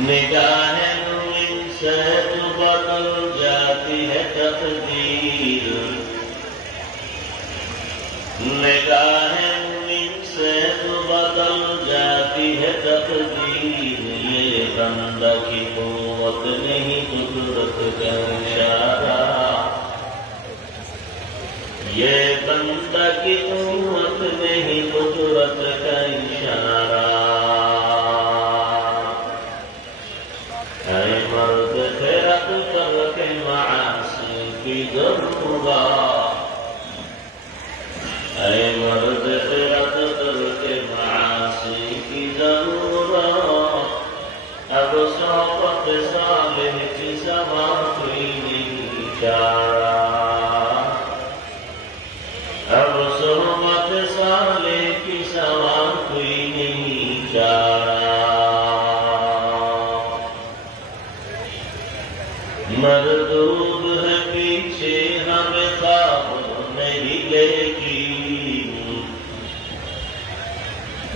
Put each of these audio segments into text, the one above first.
نگاہ مومن سے تو بدل جاتی ہے تقدیر، نگاہ مومن سے تو بدل جاتی ہے تقدیر۔ یہ بندہ کی قوت نہیں قدرت کا اشارہ، یہ بندہ کی قوت نہیں قدرت کا اشارہ۔ اے مرد خیرت کر کے معاصی کی ضرورت، اے مرد خیرت کر کے معاصی کی ضرورت۔ اب صحبت صالح کی سوا کوئی نہیں چارہ، اب صحبت صالح کی سوا کوئی نہیں چارہ۔ مردود ہے پیچھے ہمیں خواب نہیں لیکن،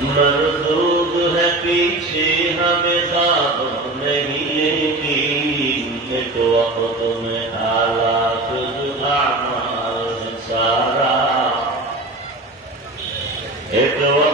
مردود ہے پیچھے ہمیں خواب نہیں لیکن، ایک وقت میں حالات جو اعمال سارا، ایک وقت